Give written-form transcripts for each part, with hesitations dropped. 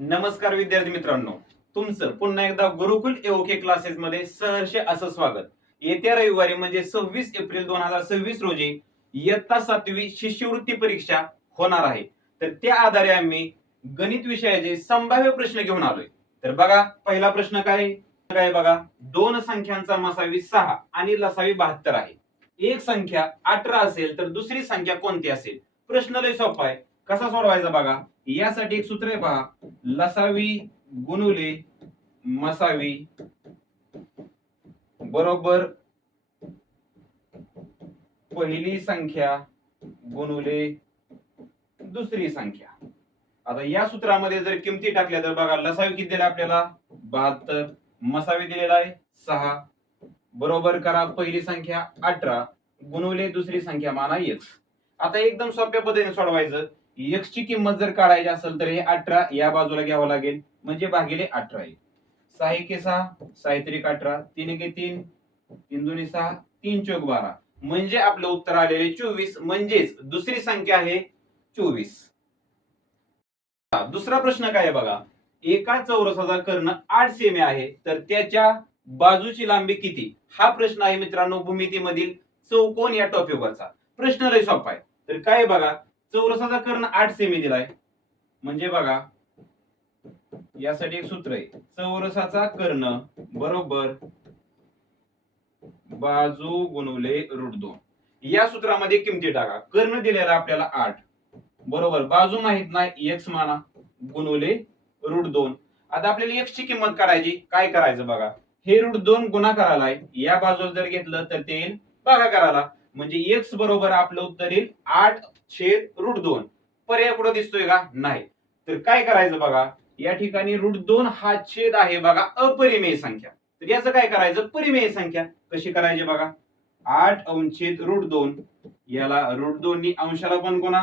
नमस्कार विद्यार्थी मित्रांनो, तुमचं पुन्हा एकदा गुरुकुल एओके क्लासेस मध्ये सहर्ष असं स्वागत. येत्या रविवारी म्हणजे 26 एप्रिल 2026 रोजी इयत्ता 7वी शिष्यवृत्ती परीक्षा होणार आहे. तर त्या आधारे आम्ही गणित विषयाचे संभाव्य प्रश्न घेऊन आलोय. तर बघा, पहिला प्रश्न काय बघा, दोन संख्यांचा मसावी 6 आणि लसावी 72 आहे. एक संख्या 18 असेल तर दुसरी संख्या कोणती असेल? प्रश्न लय सोपा आहे. कसा सोडवायचा बघा, यासाठी एक सूत्र आहे पहा, लसावी गुणुले मसावी बरोबर पहिली संख्या गुणुले दुसरी संख्या. आता या सूत्रामध्ये जर किमती टाकल्या तर बघा, लसावी किती दिला आपल्याला 72, मसावी दिलेला आहे 6, बरोबर करा पहिली संख्या 18 गुणुले दुसरी संख्या माना x. आता एकदम सोप्या पद्धतीने सोडवायचं. x ची किंमत जर काढायची असेल तर हे 18 या बाजूला घ्यावं लागेल, म्हणजे भागिले 18 आहे. 6 एके 6, 6 त्रिक 18, 3 एके 3, 3 दुनी 6, 3 चौक 12, म्हणजे आपलं उत्तर आलेले 24, म्हणजेच दुसरी संख्या आहे 24. दुसरा प्रश्न काय आहे बघा, एका चौरसाचा कर्ण 8 सेमी आहे तर त्याच्या बाजूची लांबी किती? हा प्रश्न आहे मित्रांनो भूमितीमधील चौकोन या टॉपिकवरचा. प्रश्न लय सोपा आहे. तर काय बघा, चौरसाचा कर्ण 8 सेमी दिलाय, म्हणजे बघा यासाठी एक सूत्र आहे, चौरसाचा कर्ण बरोबर बाजू गुणुले √2. या सूत्रामध्ये किमती टाका. कर्ण दिलेला आपल्याला 8 बरोबर, बाजू माहित नाही x माना गुणुले √2. आता आपल्याला x ची किंमत काढायची. काय करायचं बघा, हे √2 गुणाकाराला आहे, या बाजूला जर घेतलं तर ते येईल भागाकाराला, म्हणजे x बरोबर आपलं उत्तर येईल 8/√2. पर्याय कुठं दिसतोय का? नाही. तर काय करायचं बघा, या ठिकाणी √2 हा छेद आहे बघा अपरिमेय संख्या. तर याचं काय करायचं, परिमेय संख्या कशी करायची बघा, 8/√2, याला √2 नी अंशाला पण गुणा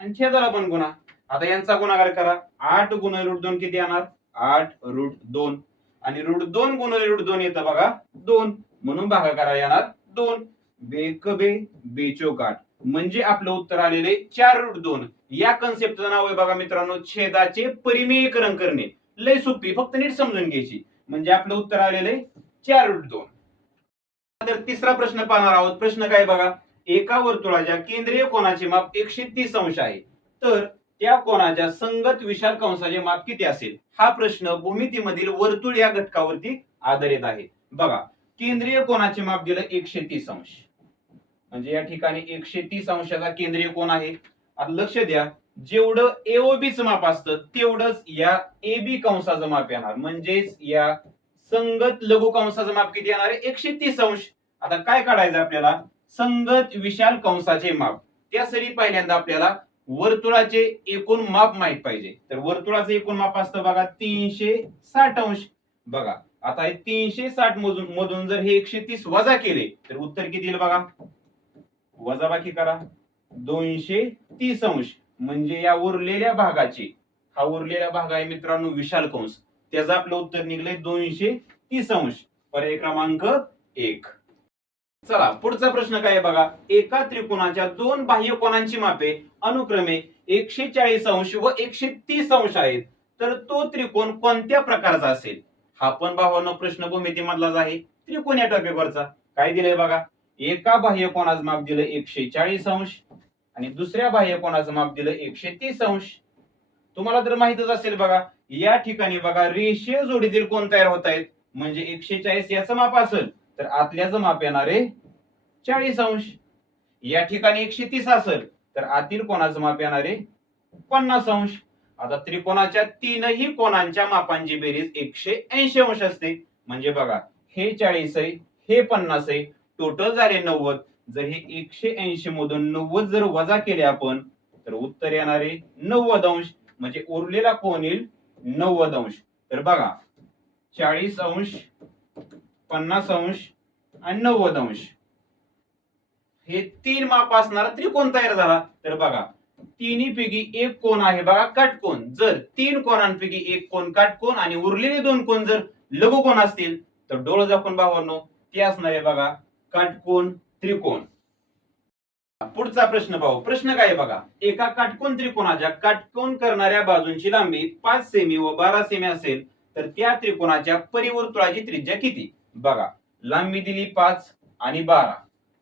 आणि छेदाला पण गुणा. आता यांचा गुणाकार करा, 8 गुणिले √2 किती येणार, 8√2, आणि √2 गुणिले √2 येतं बघा 2, म्हणून भागाकाराला येणार 2. बेक बे बेचोक 8, म्हणजे आपलं उत्तर आलेले 4√2. या कन्सेप्टचं नाव आहे बघा मित्रांनो, छेदाचे परिमेयीकरण करणे. लय सोपी, फक्त नीट समजून घ्यायची. म्हणजे आपलं उत्तर आलेले 4√2. तर तिसरा प्रश्न पाहणार आहोत. प्रश्न काय बघा, एका वर्तुळाच्या केंद्रीय कोनाचे माप 130 अंश आहे, तर त्या कोनाच्या संगत विशाल कंसाचे माप किती असेल? हा प्रश्न भूमितीमधील वर्तुळ या घटकावरती आधारित आहे. बघा, केंद्रीय कोनाचे माप दिलं 130 अंश, म्हणजे या ठिकाणी 130 अंशाचा केंद्रीय कोन आहे. आता लक्ष द्या, जेवढं एओबीचं माप असतं तेवढंच या एबी कंसाचं माप येणार, म्हणजेच या संगत लघु कंसाचं माप किती येणार आहे, 130 अंश. आता काय काढायचं आपल्याला, संगत विशाल कंसाचे माप. त्यासाठी पहिल्यांदा आपल्याला वर्तुळाचे एकूण माप माहित पाहिजे. तर वर्तुळाचे एकूण माप असतं बघा 360 अंश. बघा, आता 360 मधून जर हे 130 वजा केले तर उत्तर किती येईल बघा, वजाबाकी करा 230 अंश, म्हणजे या उरलेल्या भागाचे, हा उरलेला भाग आहे मित्रांनो विशाल कंस, त्याचं आपलं उत्तर निघलंय 230 अंश. पर्याय क्रमांक 1. चला पुढचा प्रश्न काय आहे बघा, एका त्रिकोणाच्या दोन बाह्य कोनांची मापे अनुक्रमे 140 अंश व 130 अंश आहेत, तर तो त्रिकोण कोणत्या प्रकारचा असेल? हा पण भावांनो प्रश्न भूमितीमधलाच आहे, त्रिकोण या टॉपिकवरचा. काय दिलंय बघा, एका बाह्य कोनाचं माप दिलं 140 अंश आणि दुसऱ्या बाह्य कोनाचं माप दिलं 130 अंश. तुम्हाला तर माहितच असेल बघा, या ठिकाणी बघा रेषीय जोडीतील कोण तयार होत आहेत, म्हणजे 140 याचं माप असेल तर आतल्याचं माप येणार आहे 40 अंश. या ठिकाणी 130 असेल तर आतील कोणाचं माप येणार आहे 50 अंश. आता त्रिकोणाच्या तीनही कोणांच्या मापांची बेरीज 180 अंश असते, म्हणजे बघा हे 40 आहे, हे 50 आहे, टोटल झाले 90. जर हे 180 मधून 90 जर वजा केले आपण तर उत्तर येणार आहे 90 अंश, म्हणजे उरलेला कोण येईल 90 अंश. तर बघा 40 अंश, 50 अंश आणि 90 अंश, हे तीन माप असणारा त्रिकोण तयार झाला. तर बघा तिन्ही पैकी एक कोण आहे बघा काटकोन. जर तीन कोणांपैकी एक कोण काटकोन आणि उरलेले दोन कोण जर लघुकोन असतील तर डोळं झाकून भावांनो ते असणार आहे बघा काटकोन त्रिकोण. पुढचा प्रश्न पाहू. प्रश्न काय आहे बघा. एका काटकोन त्रिकोणाच्या काटकोन करणाऱ्या बाजूंची लांबी 5 सेमी व 12 सेमी असेल तर त्या त्रिकोणाच्या परिवर्तुळाची त्रिज्या किती? बघा, लांबी दिली 5 आणि 12.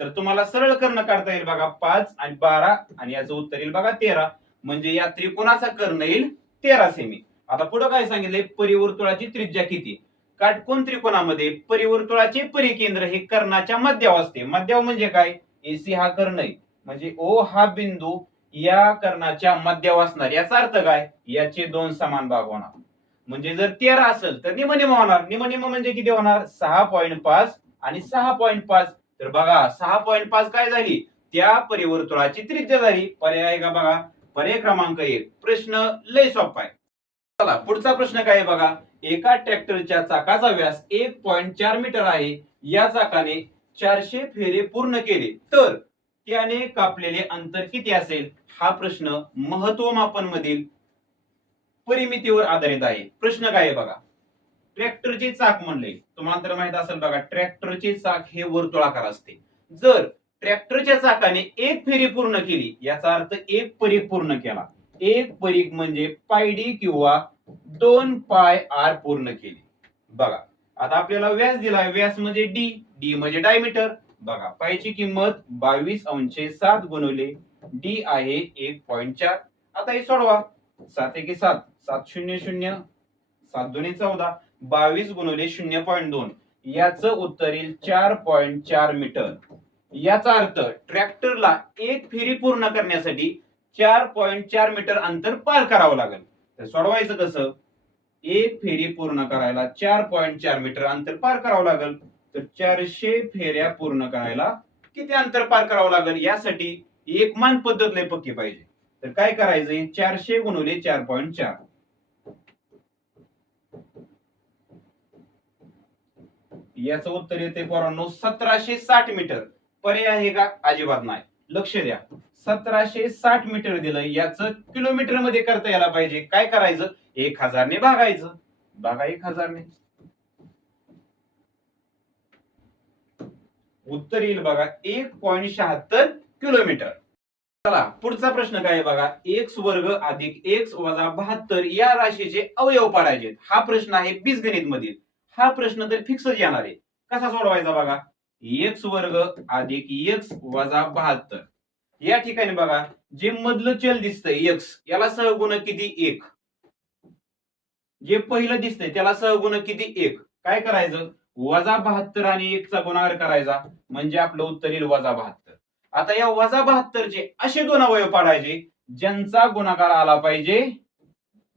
तर तुम्हाला सरळ कर्ण काढता येईल बघा. 5 आणि 12 आणि याचं उत्तर येईल बघा 13. म्हणजे या त्रिकोणाचा कर्ण येईल 13 सेमी. आता पुढे काय सांगितले? परिवर्तुळाची त्रिज्या किती? काटकोन त्रिकोणामध्ये परिवर्तुळाचे परिकेंद्र हे कर्णाच्या मध्यावर असते. मध्यावर म्हणजे काय? एसी हा कर्ण आहे, म्हणजे ओ हा बिंदू या कर्णाच्या मध्यावर असणार. याचा अर्थ काय? याचे दोन समान भाग होणार. म्हणजे जर 13 असेल तर निम होणार. निम म्हणजे किती होणार? 6.5 आणि 6.5. तर बघा 6.5 काय झाली? त्या परिवर्तुळाची त्रिज्या झाली. पर्याय आहे का बघा? पर्याय क्रमांक 1. प्रश्न लय सोपा आहे. चला पुढचा प्रश्न काय आहे बघा. एका ट्रॅक्टरच्या चाकाचा व्यास 1.4 मीटर आहे. या चाकाने 400 फेरे पूर्ण केले तर त्याने कापलेले अंतर किती असेल? हा प्रश्न महत्वमापन मधील परिमितीवर आधारित आहे. प्रश्न काय आहे बघा. ट्रॅक्टरचे चाक म्हणले, तुम्हाला तर माहित असेल बघा, ट्रॅक्टरचे चाक हे वर्तुळाकार असते. जर ट्रॅक्टरच्या चाकाने एक फेरी पूर्ण केली, याचा अर्थ एक परीघ पूर्ण केला. एक परीघ म्हणजे पायडी किंवा 2 पाय आर पूर्ण केली. बघा आता आपल्याला व्यास दिला. व्यास म्हणजे डी. डी म्हणजे डायमीटर. बघा पायची किंमत 22/7 गुणिले डी आहे 1.4. आता हे सोडवा. 7 1 7, 7 0 0, 7 2 14, 22 गुणिले 0.2. याचं उत्तर येईल 4.4 मीटर. याचा अर्थ ट्रॅक्टरला एक फेरी पूर्ण करण्यासाठी 4.4 मीटर अंतर पार करावं लागेल. तर सोडवायचं कसं? एक फेरी पूर्ण करायला 4.4 मीटर अंतर पार करावं लागेल. तर 400 फेऱ्या पूर्ण करायला किती अंतर पार करावं लागेल? यासाठी एकमान पद्धत लय पक्की पाहिजे. तर काय करायचंय? 400 गुणिले 4.4. याचं उत्तर येते पोरांनो 1760 मीटर. पर्याय आहे का? अजिबात नाही. लक्ष द्या. 1760 मीटर दिलं. याचं किलोमीटर मध्ये करता यायला पाहिजे. काय करायचं? 1000 ने भागायचं. बघा 1000 ने. उत्तर येईल बघा 1.76 किलोमीटर. चला पुढचा प्रश्न काय आहे बघा. एक्स वर्ग अधिक एक्स वजा 72 या राशीचे अवयव पाडायचे. हा प्रश्न आहे बीजगणित मधील. हा प्रश्न तर फिक्सच येणार आहे. कसा सोडवायचा बघा. एक्स वर्ग अधिक एक्स वजा 72. या ठिकाणी बघा जे मधलं चल दिसतंय एक्स, याला सहगुणक किती? 1. जे पहिलं दिसतंय त्याला सहगुणक किती? 1. काय करायचं? वजा 72 आणि 1 चा गुणाकार करायचा. म्हणजे आपलं उत्तर येईल वजा 72. आता या वजा 72 चे असे दोन अवयव पाडायचे ज्यांचा गुणाकार आला पाहिजे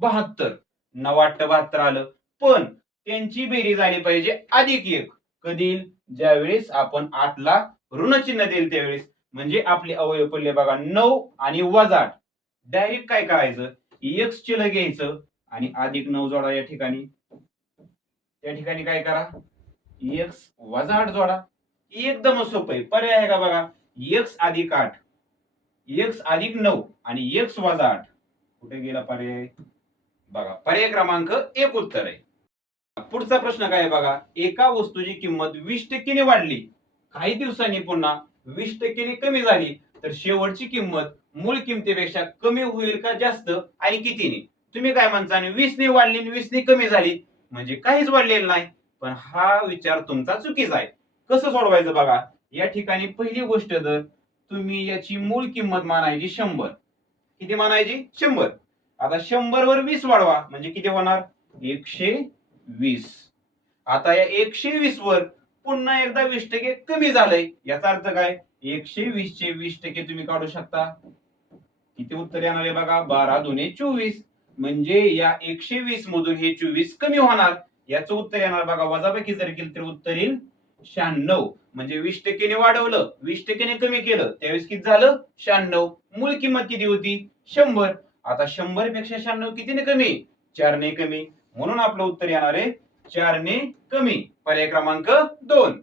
72. 9×8 = 72 आलं. पण त्यांची बेरीज आली पाहिजे अधिक 1. कधी? ज्यावेळेस आपण 8 ला ऋण चिन्ह देईल त्यावेळेस. म्हणजे आपले अवयव पडले बघा 9 आणि वजा 8. डायरेक्ट काय करायचं? एक्स चिन्ह घ्यायचं आणि अधिक 9 जोडा या ठिकाणी. त्या ठिकाणी काय करा? एक्स वजा 8 जोडा. एकदम सोपं आहे. पर्याय आहे का बघा. एक्स अधिक 8, एक्स अधिक 9 आणि एक्स वजा 8. कुठे गेला पर्याय? बघा पर्याय क्रमांक 1 उत्तर आहे. पुढचा प्रश्न काय आहे बघा. एका वस्तूची किंमत 20% ने वाढली, काही दिवसांनी पुन्हा 20% ने कमी झाली तर शेवटची किंमत मूळ किमतीपेक्षा कमी होईल का जास्त आणि कितीने? तुम्ही काय म्हणता? 20 ने वाढली आणि 20 ने कमी झाली म्हणजे काहीच वाढलेलं नाही. पण हा विचार तुमचा चुकीचा आहे. कसं सोडवायचं बघा. या ठिकाणी पहिली गोष्ट, तर तुम्ही याची मूळ किंमत मानायची 100. किती मानायची? 100. आता 100 वर 20 वाढवा म्हणजे किती होणार? 120. आता या 120 वर पुन्हा एकदा 20% कमी झालंय. याचा अर्थ काय? 120 चे 20% तुम्ही काढू शकता. किती उत्तर येणार आहे बघा. 12 2 24. म्हणजे या 120 मधून हे 24 कमी होणार. याचं उत्तर येणार बघा. वजाबाकी जर केलं तर उत्तर येईल 96. म्हणजे 20% ने वाढवलं, 20% ने कमी केलं, त्यावेळेस किती झालं? 96. मूळ किंमत किती होती? 100. आता 100 पेक्षा 96 कितीने कमी? 4 ने कमी. म्हणून आपलं उत्तर येणार आहे 4 ने कमी. पर्याय क्रमांक 2.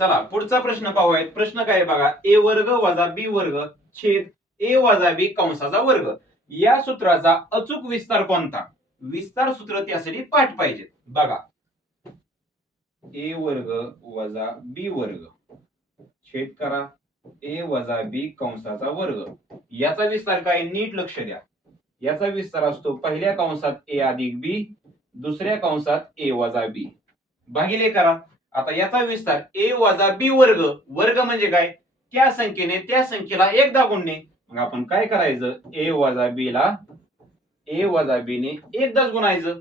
चला पुढचा प्रश्न पाहूयात. प्रश्न काय बघा. ए वर्ग वजा बी वर्ग छेद ए वजा बी कंसाचा वर्ग या सूत्राचा अचूक विस्तार कोणता? विस्तार सूत्र त्यासाठी पाठ पाहिजे. बघा ए वर्ग वजा बी वर्ग छेद करा a वजा b कंसाचा वर्ग. याचा विस्तार काय नीट लक्ष द्या. याचा विस्तार असतो पहिल्या कंसात a अधिक b, दुसऱ्या कंसात a वजा b भागिले करा. आता याचा विस्तार a वजा b वर्ग. वर्ग म्हणजे काय त्या संख्येने त्या संख्येला एकदा गुणणे. मग आपण काय करायचं a वजा b ला a वजा b ने एकदाच गुणायचं.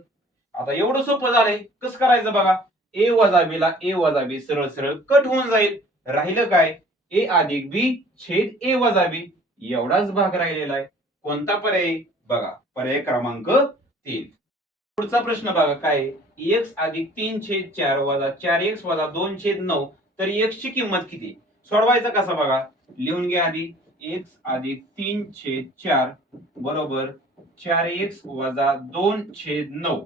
आता एवढं सोपं झालंय. कसं करायचं बघा. a वजा b ला a वजा b सरळ सरळ कट होऊन जाईल. राहिलं काय a अधिक b छेद a वजा b एवढाच भाग राहिलेला आहे. कोणता पर्याय बघा पर्याय क्रमांक 3. पुढचा प्रश्न बघा काय x अधिक 3 छेद 4 वजा 4x वजा 2 छेद 9 तर x ची किंमत किती. सोडवायचा कसा बघा. लिहून घ्या आधी x अधिक 3 छेद 4 बरोबर 4x वजा 2 छेद 9.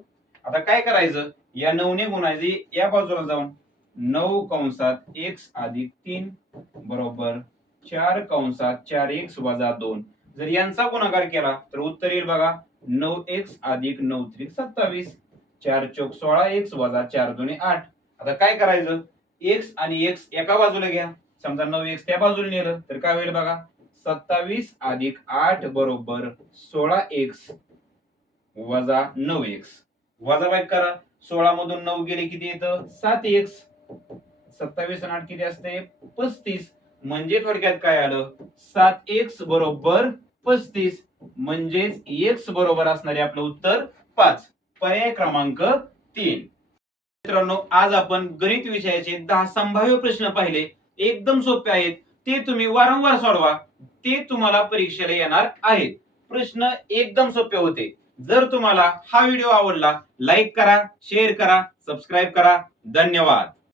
आता काय करायचं या 9 ने गुणायचे या बाजूला जाऊन 9 कंसात x अधिक 3 बरोबर 4 कंसात 4x वजा 2. जर यांचा गुणाकार केला तर उत्तर येईल बघा 9x अधिक 9 त्रिक 27 4 चौक 16x वजा 4 दुणे 8. आता काय करायचं x आणि x एका बाजूला घ्या. समजा 9x त्या बाजूला नेलं तर काय होईल बघा 27 अधिक 8 बरोबर 16x वजा 9x. वजाबाकी करा. 16 मधून 9 गेले किती येतं 7x. 27 आणि 8 किती असते 35. म्हणजे थोडक्यात काय आलं 7x बरोबर 35 म्हणजेच x बरोबर असणारे आपलं उत्तर 5. पर्याय क्रमांक 3. मित्रांनो आज आपण गणित विषयाचे 10 संभाव्य प्रश्न पाहिले. एकदम सोपे आहेत. ते तुम्ही वारंवार सोडवा. ते तुम्हाला परीक्षेला येणार आहेत. प्रश्न एकदम सोपे होते. जर तुम्हाला हा व्हिडिओ आवडला लाईक करा, शेअर करा, सबस्क्राईब करा. धन्यवाद.